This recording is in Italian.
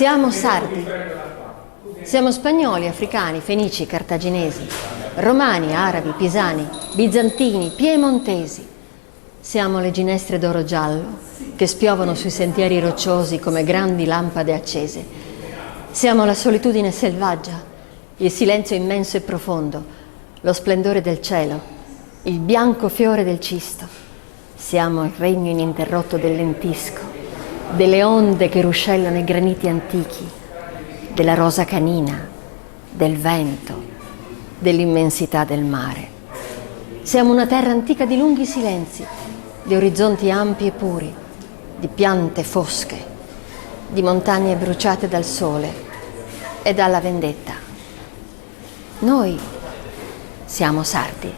Siamo sardi. Siamo spagnoli, africani, fenici, cartaginesi, romani, arabi, pisani, bizantini, piemontesi. Siamo le ginestre d'oro giallo che spiovano sui sentieri rocciosi come grandi lampade accese. Siamo la solitudine selvaggia, il silenzio immenso e profondo, lo splendore del cielo, il bianco fiore del cisto. Siamo il regno ininterrotto del lentisco, delle onde che ruscellano i graniti antichi, della rosa canina, del vento, dell'immensità del mare. Siamo una terra antica di lunghi silenzi, di orizzonti ampi e puri, di piante fosche, di montagne bruciate dal sole e dalla vendetta. Noi siamo sardi.